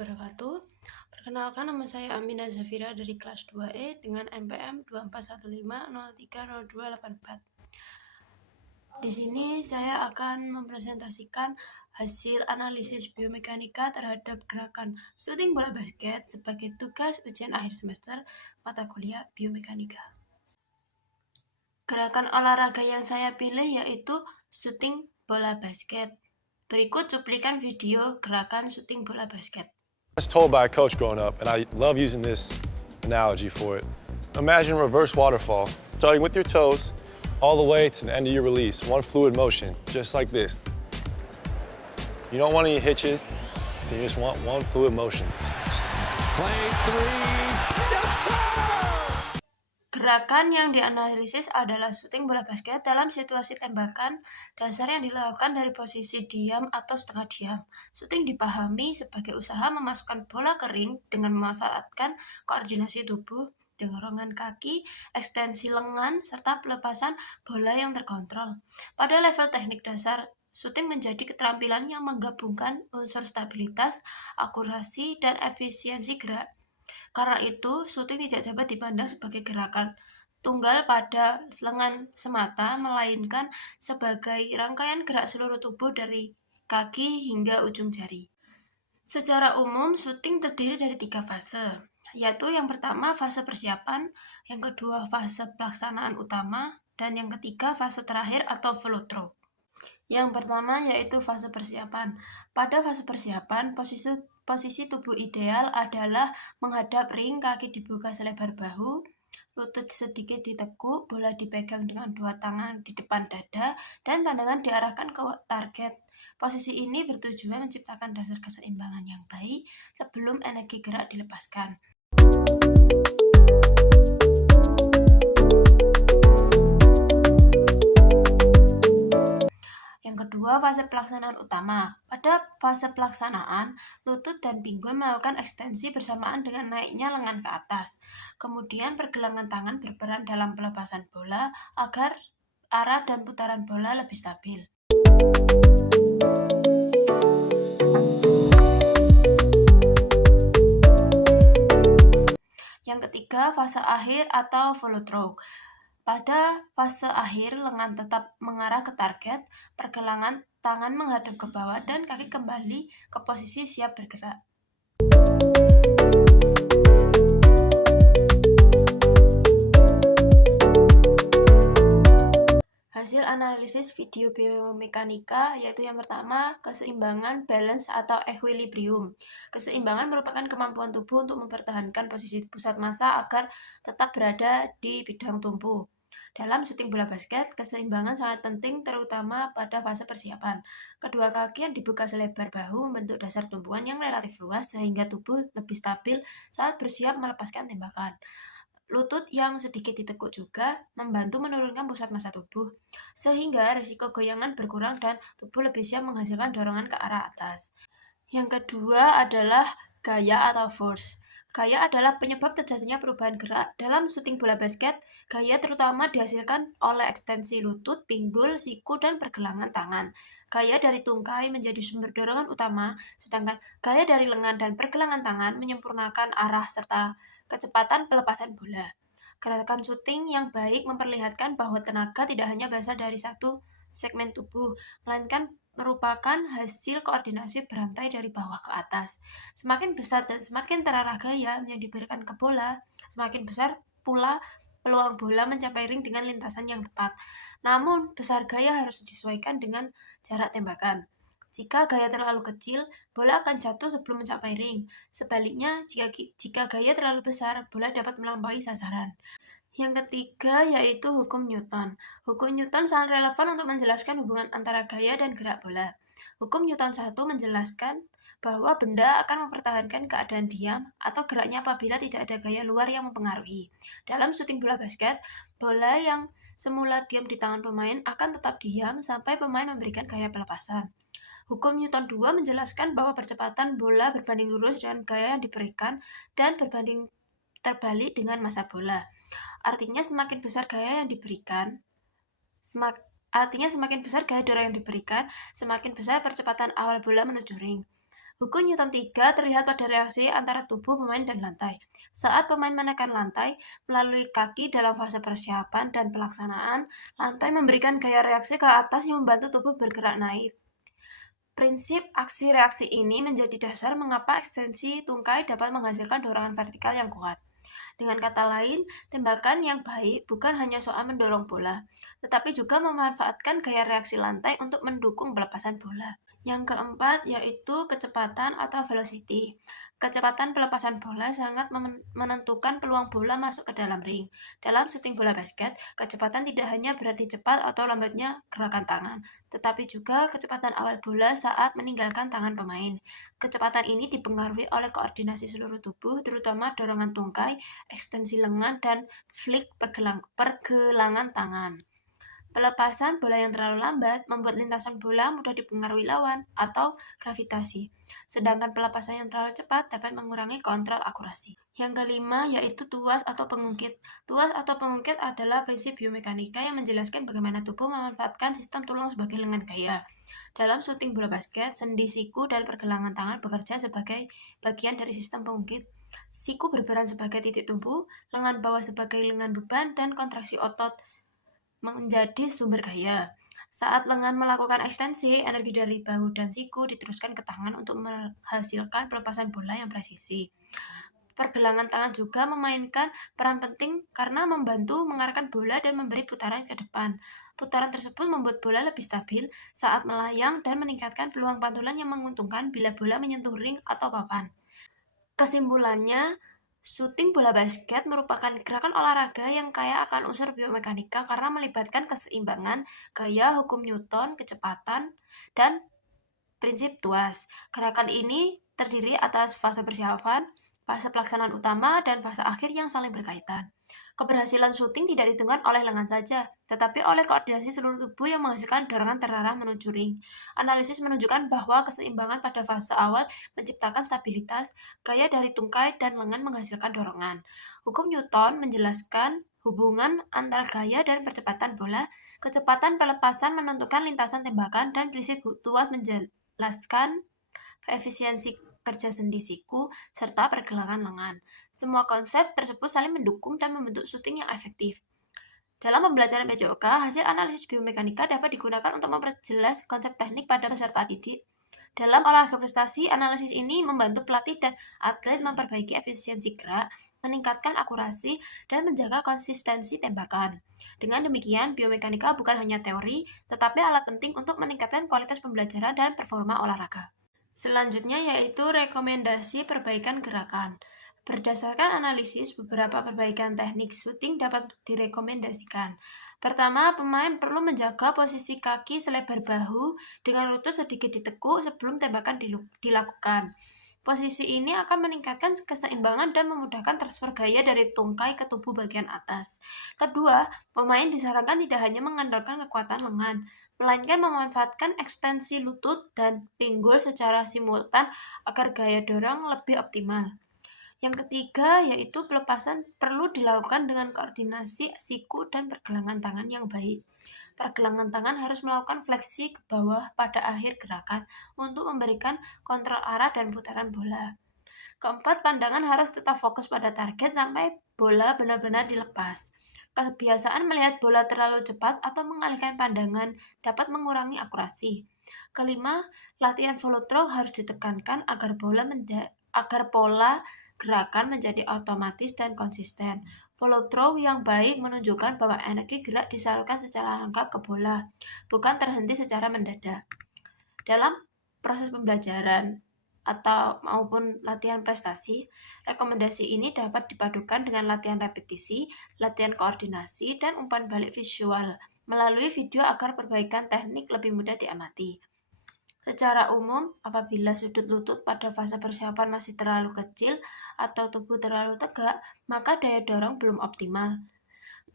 wabarakatuh. Perkenalkan, nama saya Amina Zafira dari kelas 2E dengan NPM 2415030284. Di sini saya akan mempresentasikan hasil analisis biomekanika terhadap gerakan syuting bola basket sebagai tugas ujian akhir semester mata kuliah biomekanika. Gerakan olahraga yang saya pilih yaitu syuting bola basket. Berikut cuplikan video gerakan syuting bola basket. I was told by a coach growing up, and I love using this analogy for it. Imagine a reverse waterfall, starting with your toes, all the way to the end of your release, one fluid motion, just like this. You don't want any hitches, you just want one fluid motion. Playing three, yes sir! Gerakan yang dianalisis adalah syuting bola basket dalam situasi tembakan dasar yang dilakukan dari posisi diam atau setengah diam. Syuting dipahami sebagai usaha memasukkan bola ke ring dengan memanfaatkan koordinasi tubuh, dorongan kaki, ekstensi lengan, serta pelepasan bola yang terkontrol. Pada level teknik dasar, syuting menjadi keterampilan yang menggabungkan unsur stabilitas, akurasi, dan efisiensi gerak. Karena itu, syuting tidak dapat dipandang sebagai gerakan tunggal pada lengan semata, melainkan sebagai rangkaian gerak seluruh tubuh dari kaki hingga ujung jari. Secara umum, syuting terdiri dari 3 fase, yaitu yang pertama fase persiapan, yang kedua fase pelaksanaan utama, dan yang ketiga fase terakhir atau flow through. Yang pertama yaitu fase persiapan. Pada fase persiapan, posisi tubuh ideal adalah menghadap ring, kaki dibuka selebar bahu, lutut sedikit ditekuk, bola dipegang dengan 2 tangan di depan dada, dan pandangan diarahkan ke target. Posisi ini bertujuan menciptakan dasar keseimbangan yang baik sebelum energi gerak dilepaskan. Yang kedua, fase pelaksanaan utama. Pada fase pelaksanaan, lutut dan pinggul melakukan ekstensi bersamaan dengan naiknya lengan ke atas. Kemudian pergelangan tangan berperan dalam pelepasan bola agar arah dan putaran bola lebih stabil. Yang ketiga, fase akhir atau follow through. Pada fase akhir, lengan tetap mengarah ke target, pergelangan tangan menghadap ke bawah, dan kaki kembali ke posisi siap bergerak. Hasil analisis video biomekanika yaitu yang pertama, keseimbangan, balance, atau equilibrium. Keseimbangan merupakan kemampuan tubuh untuk mempertahankan posisi pusat massa agar tetap berada di bidang tumpu. Dalam syuting bola basket, keseimbangan sangat penting terutama pada fase persiapan. Kedua kaki yang dibuka selebar bahu membentuk dasar tumpuan yang relatif luas sehingga tubuh lebih stabil saat bersiap melepaskan tembakan. Lutut yang sedikit ditekuk juga membantu menurunkan pusat massa tubuh, sehingga risiko goyangan berkurang dan tubuh lebih siap menghasilkan dorongan ke arah atas. Yang kedua adalah gaya atau force. Gaya adalah penyebab terjadinya perubahan gerak. Dalam syuting bola basket, gaya terutama dihasilkan oleh ekstensi lutut, pinggul, siku, dan pergelangan tangan. Gaya dari tungkai menjadi sumber dorongan utama, sedangkan gaya dari lengan dan pergelangan tangan menyempurnakan arah serta kecepatan pelepasan bola. Gerakan syuting yang baik memperlihatkan bahwa tenaga tidak hanya berasal dari satu segmen tubuh, melainkan merupakan hasil koordinasi berantai dari bawah ke atas. Semakin besar dan semakin terarah gaya yang diberikan ke bola, semakin besar pula peluang bola mencapai ring dengan lintasan yang tepat. Namun, besar gaya harus disesuaikan dengan jarak tembakan. Jika gaya terlalu kecil, bola akan jatuh sebelum mencapai ring. Sebaliknya, jika gaya terlalu besar, bola dapat melampaui sasaran. Yang ketiga yaitu hukum Newton. Hukum Newton sangat relevan untuk menjelaskan hubungan antara gaya dan gerak bola. Hukum Newton 1 menjelaskan bahwa benda akan mempertahankan keadaan diam atau geraknya apabila tidak ada gaya luar yang mempengaruhi. Dalam syuting bola basket, bola yang semula diam di tangan pemain akan tetap diam sampai pemain memberikan gaya pelepasan. Hukum Newton 2 menjelaskan bahwa percepatan bola berbanding lurus dengan gaya yang diberikan dan berbanding terbalik dengan massa bola. Artinya semakin besar gaya semakin besar gaya dorong yang diberikan, semakin besar percepatan awal bola menuju ring. Hukum Newton 3 terlihat pada reaksi antara tubuh pemain dan lantai. Saat pemain menekan lantai melalui kaki dalam fase persiapan dan pelaksanaan, lantai memberikan gaya reaksi ke atas yang membantu tubuh bergerak naik. Prinsip aksi reaksi ini menjadi dasar mengapa ekstensi tungkai dapat menghasilkan dorongan vertikal yang kuat. Dengan kata lain, tembakan yang baik bukan hanya soal mendorong bola, tetapi juga memanfaatkan gaya reaksi lantai untuk mendukung pelepasan bola. Yang keempat yaitu kecepatan atau velocity. Kecepatan pelepasan bola sangat menentukan peluang bola masuk ke dalam ring. Dalam syuting bola basket, kecepatan tidak hanya berarti cepat atau lambatnya gerakan tangan, tetapi juga kecepatan awal bola saat meninggalkan tangan pemain. Kecepatan ini dipengaruhi oleh koordinasi seluruh tubuh, terutama dorongan tungkai, ekstensi lengan, dan flick pergelangan tangan. Pelepasan bola yang terlalu lambat membuat lintasan bola mudah dipengaruhi lawan atau gravitasi, sedangkan pelepasan yang terlalu cepat dapat mengurangi kontrol akurasi. Yang kelima yaitu tuas atau pengungkit. Tuas atau pengungkit adalah prinsip biomekanika yang menjelaskan bagaimana tubuh memanfaatkan sistem tulang sebagai lengan gaya. Dalam syuting bola basket, sendi siku dan pergelangan tangan bekerja sebagai bagian dari sistem pengungkit. Siku berperan sebagai titik tumpu, lengan bawah sebagai lengan beban, dan kontraksi otot menjadi sumber gaya. Saat lengan melakukan ekstensi, energi dari bahu dan siku diteruskan ke tangan untuk menghasilkan pelepasan bola yang presisi. Pergelangan tangan juga memainkan peran penting karena membantu mengarahkan bola dan memberi putaran ke depan. Putaran tersebut membuat bola lebih stabil saat melayang dan meningkatkan peluang pantulan yang menguntungkan bila bola menyentuh ring atau papan. Kesimpulannya, syuting bola basket merupakan gerakan olahraga yang kaya akan unsur biomekanika karena melibatkan keseimbangan, gaya hukum Newton, kecepatan, dan prinsip tuas. Gerakan ini terdiri atas fase persiapan, fase pelaksanaan utama, dan fase akhir yang saling berkaitan. Keberhasilan syuting tidak ditentukan oleh lengan saja, tetapi oleh koordinasi seluruh tubuh yang menghasilkan dorongan terarah menuju ring. Analisis menunjukkan bahwa keseimbangan pada fase awal menciptakan stabilitas, gaya dari tungkai dan lengan menghasilkan dorongan. Hukum Newton menjelaskan hubungan antara gaya dan percepatan bola, kecepatan pelepasan menentukan lintasan tembakan, dan prinsip tuas menjelaskan efisiensi kerja sendi siku, serta pergelangan lengan. Semua konsep tersebut saling mendukung dan membentuk syuting yang efektif. Dalam pembelajaran PJOK, hasil analisis biomekanika dapat digunakan untuk memperjelas konsep teknik pada peserta didik. Dalam olahraga prestasi, analisis ini membantu pelatih dan atlet memperbaiki efisiensi gerak, meningkatkan akurasi, dan menjaga konsistensi tembakan. Dengan demikian, biomekanika bukan hanya teori, tetapi alat penting untuk meningkatkan kualitas pembelajaran dan performa olahraga. Selanjutnya yaitu rekomendasi perbaikan gerakan. Berdasarkan analisis, beberapa perbaikan teknik syuting dapat direkomendasikan. Pertama, pemain perlu menjaga posisi kaki selebar bahu dengan lutut sedikit ditekuk sebelum tembakan dilakukan. Posisi ini akan meningkatkan keseimbangan dan memudahkan transfer gaya dari tungkai ke tubuh bagian atas. Kedua, pemain disarankan tidak hanya mengandalkan kekuatan lengan, melainkan memanfaatkan ekstensi lutut dan pinggul secara simultan agar gaya dorong lebih optimal. Yang ketiga yaitu pelepasan perlu dilakukan dengan koordinasi siku dan pergelangan tangan yang baik. Pergelangan tangan harus melakukan fleksi ke bawah pada akhir gerakan untuk memberikan kontrol arah dan putaran bola. Keempat, pandangan harus tetap fokus pada target sampai bola benar-benar dilepas. Kebiasaan melihat bola terlalu cepat atau mengalihkan pandangan dapat mengurangi akurasi. Kelima, latihan follow through harus ditekankan agar pola gerakan menjadi otomatis dan konsisten. Follow through yang baik menunjukkan bahwa energi gerak disalurkan secara lengkap ke bola, bukan terhenti secara mendadak. Dalam proses pembelajaran atau maupun latihan prestasi, rekomendasi ini dapat dipadukan dengan latihan repetisi, latihan koordinasi, dan umpan balik visual melalui video agar perbaikan teknik lebih mudah diamati. Secara umum, apabila sudut lutut pada fase persiapan masih terlalu kecil atau tubuh terlalu tegak, maka daya dorong belum optimal.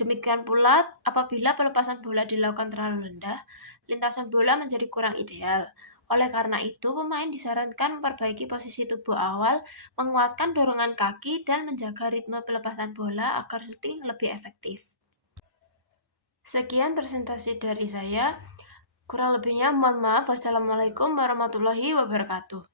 Demikian pula, apabila pelepasan bola dilakukan terlalu rendah, lintasan bola menjadi kurang ideal. Oleh karena itu, pemain disarankan memperbaiki posisi tubuh awal, menguatkan dorongan kaki, dan menjaga ritme pelepasan bola agar syuting lebih efektif. Sekian presentasi dari saya. Kurang lebihnya mohon maaf. Wassalamualaikum warahmatullahi wabarakatuh.